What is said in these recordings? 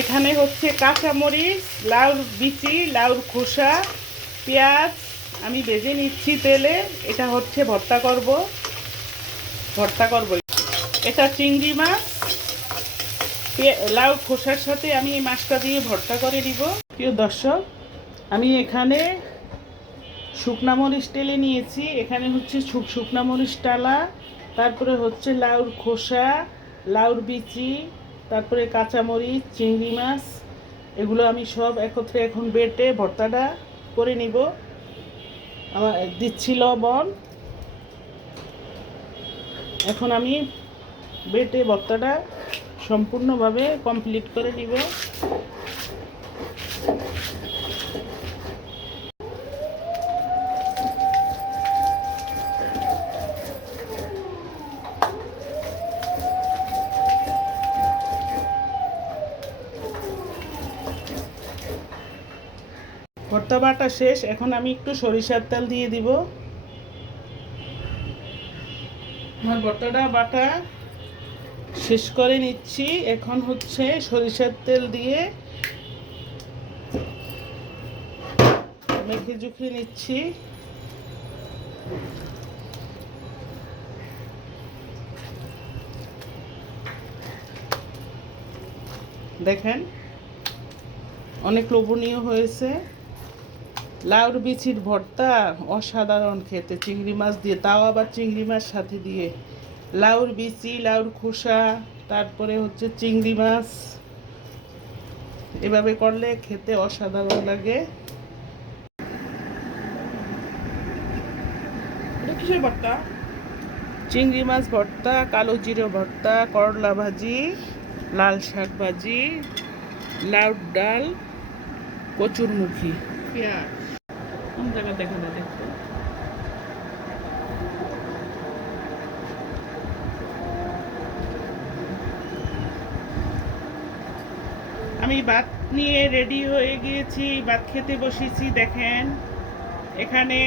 এখানে হচ্ছে কাঁচামরিচ, লাউর বিচি, লাউর খোসা, পেঁয়াজ আমি ভেজে নিচ্ছি তেলে। এটা হচ্ছে ভর্তা করব। এটা চিংড়ি মাছ, লাউ খোসার সাথে আমি এই মাছটা দিয়ে ভর্তা করে নিব। প্রিয় দর্শক, আমি এখানে শুকনা মরিচ টেলে নিয়েছি। এখানে হচ্ছে শুকনা মরিচ টালা, তারপরে হচ্ছে লাউর খোসা, লাউর বিচি, তারপরে কাঁচামরিচ, চিংড়ি মাছ, এগুলো আমি সব একত্রে এখন বেটে ভর্তাটা করে নিব। আমার দিচ্ছি লবণ। এখন আমি বেটে ভর্তাটা সম্পূর্ণভাবে কমপ্লিট করে নিব। ভর্তা বাটা শেষ, এখন আমি একটু সরিষার তেল দিয়ে দিব। আমার ভর্তাটা বাটা শেষ করে নিচ্ছি। এখন হচ্ছে সরিষার তেল দিয়ে মেখে জুখে নিচ্ছি। দেখেন অনেক লোভনীয় হয়েছে। লাউর বিচির ভর্তা অসাধারণ খেতে, চিংড়ি মাছ দিয়ে, তাও আবার চিংড়ি মাছ সাথে দিয়ে। লাউর বিচি, লাউর খোসা, তারপরে হচ্ছে চিংড়ি মাছ, এভাবে করলে খেতে অসাধারণ লাগে। এটা কিসের ভর্তা? চিংড়ি মাছ ভর্তা, কালো জিরে ভর্তা, করলা ভাজি, লাল শাক ভাজি, লাউর ডাল, কচুরমুখী, পেঁয়াজ। কোন জায়গা দেখা যায় দেখতে? আমি ভাত নিয়ে রেডি হয়ে গিয়েছি, ভাত খেতে বসেছি। দেখেন এখানে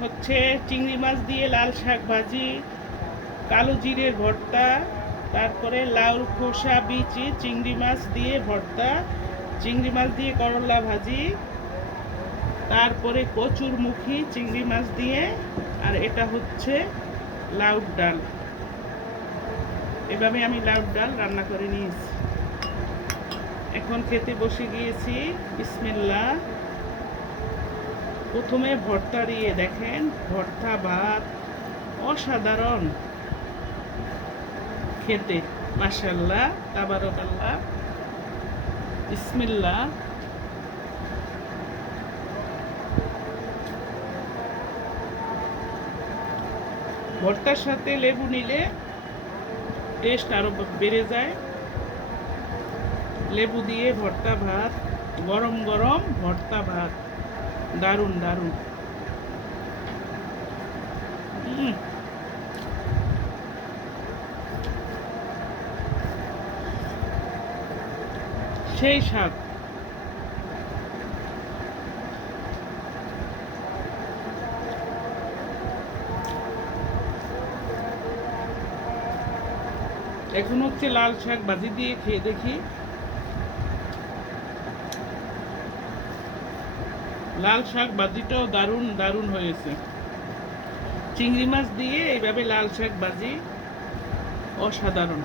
হচ্ছে চিংড়ি মাছ দিয়ে লাল শাক ভাজি, কালো জিরের ভর্তা, তারপরে লাউর খোসা বিচি, চিংড়ি মাছ দিয়ে ভর্তা, চিংড়ি মাছ দিয়ে করলা ভাজি, তারপরে কচুরমুখী চিংড়ি মাছ দিয়ে, আর এটা হচ্ছে লাউর ডাল। এভাবে আমি লাউর ডাল রান্না করে নিয়েছি। এখন খেতে বসে গিয়েছি। বিসমিল্লাহ। প্রথমে ভর্তা দিয়ে দেখেন, ভর্তা ভাত অসাধারণ খেতে, মাশাআল্লাহ তাবারাকাল্লাহ। বিসমিল্লাহ। ভর্তার সাথে লেবু নিলে টেস্ট আরো বেড়ে যায়। লেবু দিয়ে ভর্তা ভাত, গরম গরম ভর্তা ভাত, দারুণ দারুণ। সেই স্বাদ। এখন হচ্ছে লাল শাক ভাজি দিয়ে খেয়ে দেখি। লাল শাক ভাজিটাও দারুণ দারুণ হয়েছে। চিংড়ি মাছ দিয়ে এইভাবে লাল শাক ভাজি অসাধারণ।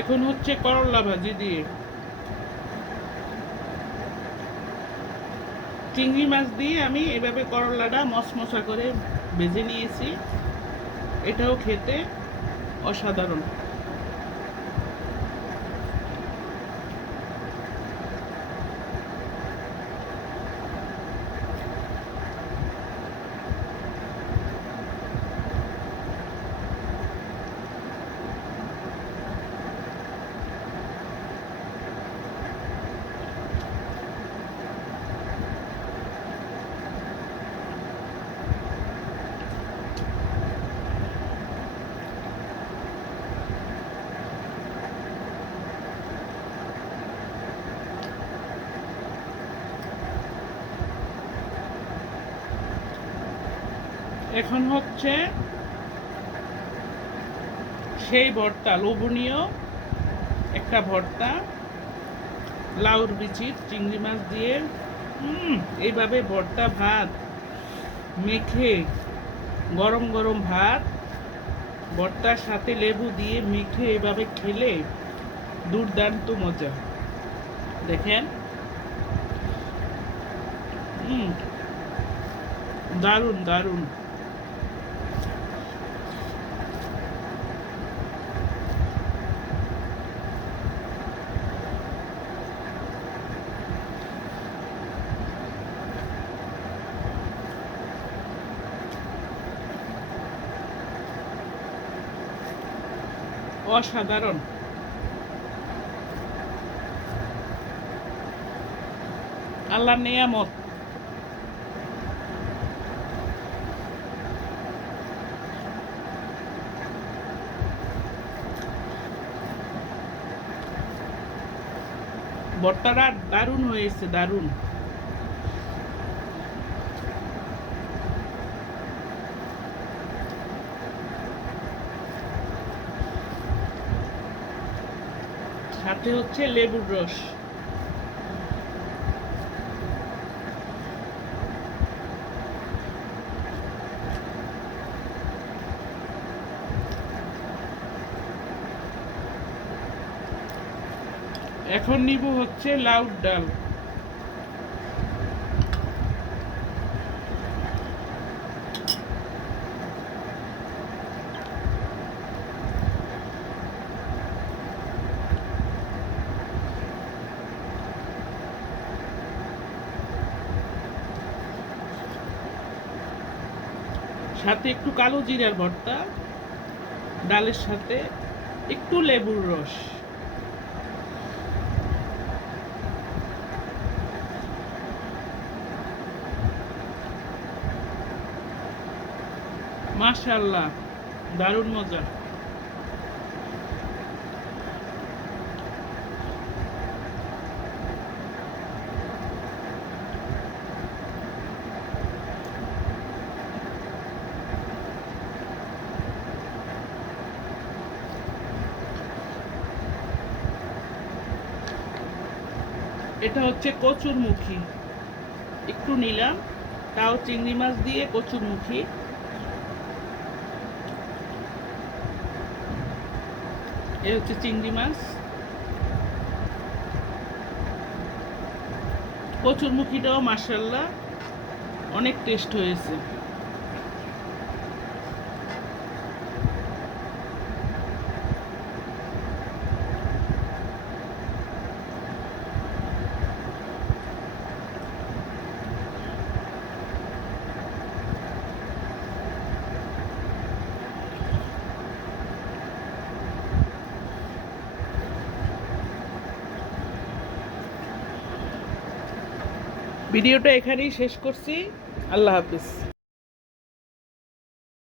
এখন হচ্ছে করলা ভাজি দিয়ে। চিংড়ি মাছ দিয়ে আমি এভাবে করলাটা মশমশা করে ভেজে নিয়েছি। এটাও খেতে অসাধারণ। এখন হচ্ছে সেই ভর্তা, লোভনীয় একটা ভর্তা, লাউর বিচির চিংড়ি মাছ দিয়ে এইভাবে ভর্তা ভাত মেখে, গরম গরম ভাত ভর্তার সাথে লেবু দিয়ে মেখে এভাবে খেলে দুর্দান্ত মজা। দেখেন, দারুণ দারুণ। অসাধারণ। আল্লাহর নেয়ামত। ভর্তাটা দারুণ হয়েছে, দারুণ। সাথে হচ্ছে লেবুর রস। এখন নিব হচ্ছে লাউর ডাল। সাথে একটু কালো জিরার ভর্তা, ডালের সাথে একটু লেবুর রস। মাশাআল্লাহ, দারুণ মজা। এটা হচ্ছে কচুরমুখী, একটু নিলাম, তাও চিংড়ি মাছ দিয়ে কচুরমুখী। এ হচ্ছে চিংড়ি মাছ, কচুরমুখীটাও মাশাআল্লাহ অনেক টেস্ট হয়েছে। ভিডিওটা এখানেই শেষ করছি। আল্লাহ হাফিজ।